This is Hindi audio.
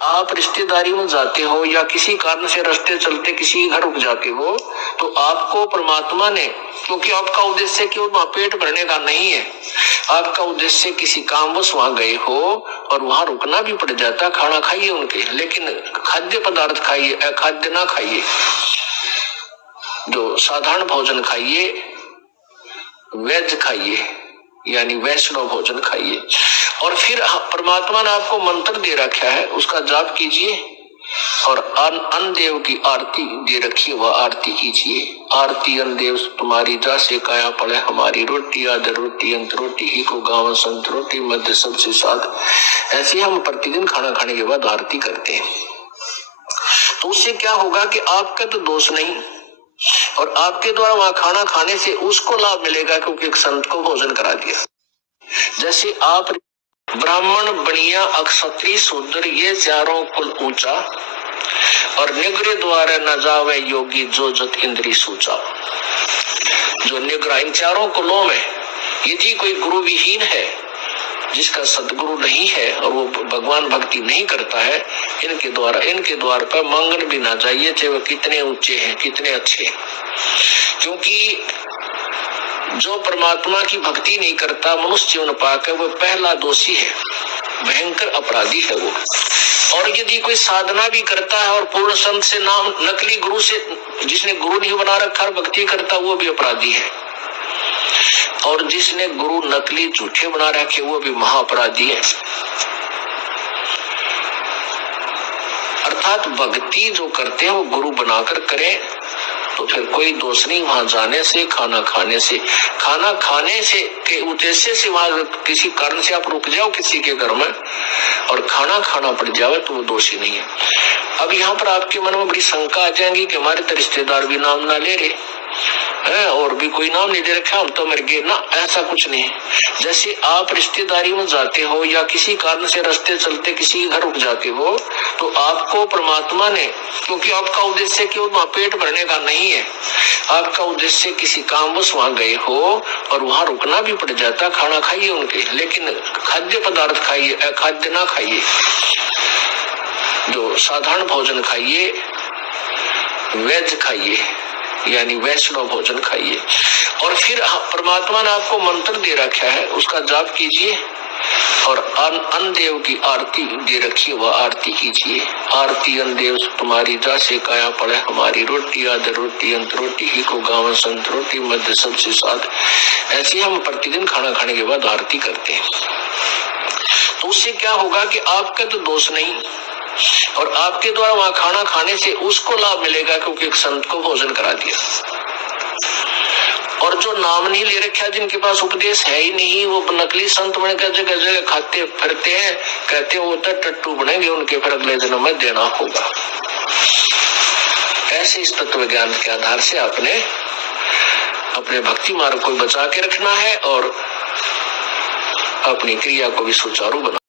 आप रिश्तेदारी में जाते हो या किसी कारण से रास्ते चलते किसी घर रुक जाते हो तो आपको परमात्मा ने, क्योंकि आपका उद्देश्य केवल वहां पेट भरने का नहीं है, आपका उद्देश्य किसी कामवश वहां गए हो और वहां रुकना भी पड़ जाता, खाना खाइए उनके, लेकिन खाद्य पदार्थ खाइए, अखाद्य ना खाइए, जो साधारण भोजन खाइए, वेज खाइए, यानी वैष्णव भोजन खाइए। और फिर परमात्मा ने आपको मंत्र दे रखा है, उसका जाप कीजिए और अन्न देव की आरती दे रखी है, वह आरती कीजिए। आरती अन्न देव तुम्हारी जासे काया पड़े हमारी, रोटी आदर रोटी अंत रोटी ही को गाँव संत रोटी मध्य सबसे साथ। ऐसे हम प्रतिदिन खाना खाने के बाद आरती करते हैं। तो उससे क्या होगा कि आपका तो दोष नहीं और आपके द्वारा वहां खाना खाने से उसको लाभ मिलेगा, क्योंकि एक संत को भोजन करा दिया। जैसे आप ब्राह्मण बनिया अक्षत्रिय शूद्र ये चारों कुल ऊंचा और निग्रह द्वारा न जावे योगी जो जत इंद्री सूचा। जो निग्रह इन चारों कुलों में यदि कोई गुरु विहीन है, जिसका सदगुरु नहीं है और वो भगवान भक्ति नहीं करता है, इनके द्वार पर मांगन भी ना जाइए, चाहे वो कितने ऊंचे हैं कितने अच्छे हैं। क्योंकि जो परमात्मा की भक्ति नहीं करता मनुष्य जीवन पाकर वो पहला दोषी है, भयंकर अपराधी है वो। और यदि कोई साधना भी करता है और पूर्ण संत से नाम नकली गुरु से, जिसने गुरु नहीं बना रखा और भक्ति करता, वो भी अपराधी है। और जिसने गुरु नकली झूठे बना रखे वो भी महाअपराधी है। अर्थात भक्ति जो करते हैं वो गुरु बनाकर करें तो फिर कोई दोष नहीं वहां जाने से, खाना खाने से। खाना खाने से के उद्देश्य से वहां किसी कारण से आप रुक जाओ किसी के घर में और खाना खाना पड़ जाए तो वो दोषी नहीं है। अब यहाँ पर आपके मन में बड़ी शंका आ जाएगी कि हमारे तो रिश्तेदार भी नाम ना ले रहे है और भी कोई नाम नहीं दे रखा, हम तो मर गए ना। ऐसा कुछ नहीं। जैसे आप रिश्तेदारी में जाते हो या किसी कारण से रास्ते चलते किसी घर रुक जाते हो तो आपको परमात्मा ने, क्योंकि आपका उद्देश्य केवल वहां पेट भरने का नहीं है, आपका उद्देश्य किसी कामवश वहां गए हो और वहां रुकना भी पड़ जाता, खाना खाइए उनके, लेकिन खाद्य पदार्थ खाइए, अखाद्य ना खाइए, जो साधारण भोजन खाइए, वेज खाइए, यानी वैष्णव भोजन खाइए। और फिर परमात्मा ने आपको मंत्र दे रखा है, उसका जाप कीजिए और अन्न देव की आरती दे रखी है, वह आरती कीजिए। आरती अन्न देव तुम्हारी जासे काया पड़े हमारी, रोटी आदर रोटी अंत रोटी ही को गाँव संत रोटी मध्य सबसे साथ। ऐसे हम प्रतिदिन खाना खाने के बाद आरती करते हैं। तो उससे क्या होगा कि आपका तो दोष नहीं और आपके द्वारा वहां खाना खाने से उसको लाभ मिलेगा, क्योंकि एक संत को भोजन करा दिया। और जो नाम नहीं ले रखा, जिनके पास उपदेश है ही नहीं, वो नकली संत बनकर जगह जगह खाते फिरते हैं, कहते हैं वो तो टट्टू बनेंगे, उनके फिर अगले जन्म में देना होगा। ऐसे इस तत्व ज्ञान के आधार से आपने अपने भक्ति मार्ग को बचा के रखना है और अपनी क्रिया को भी सुचारू बना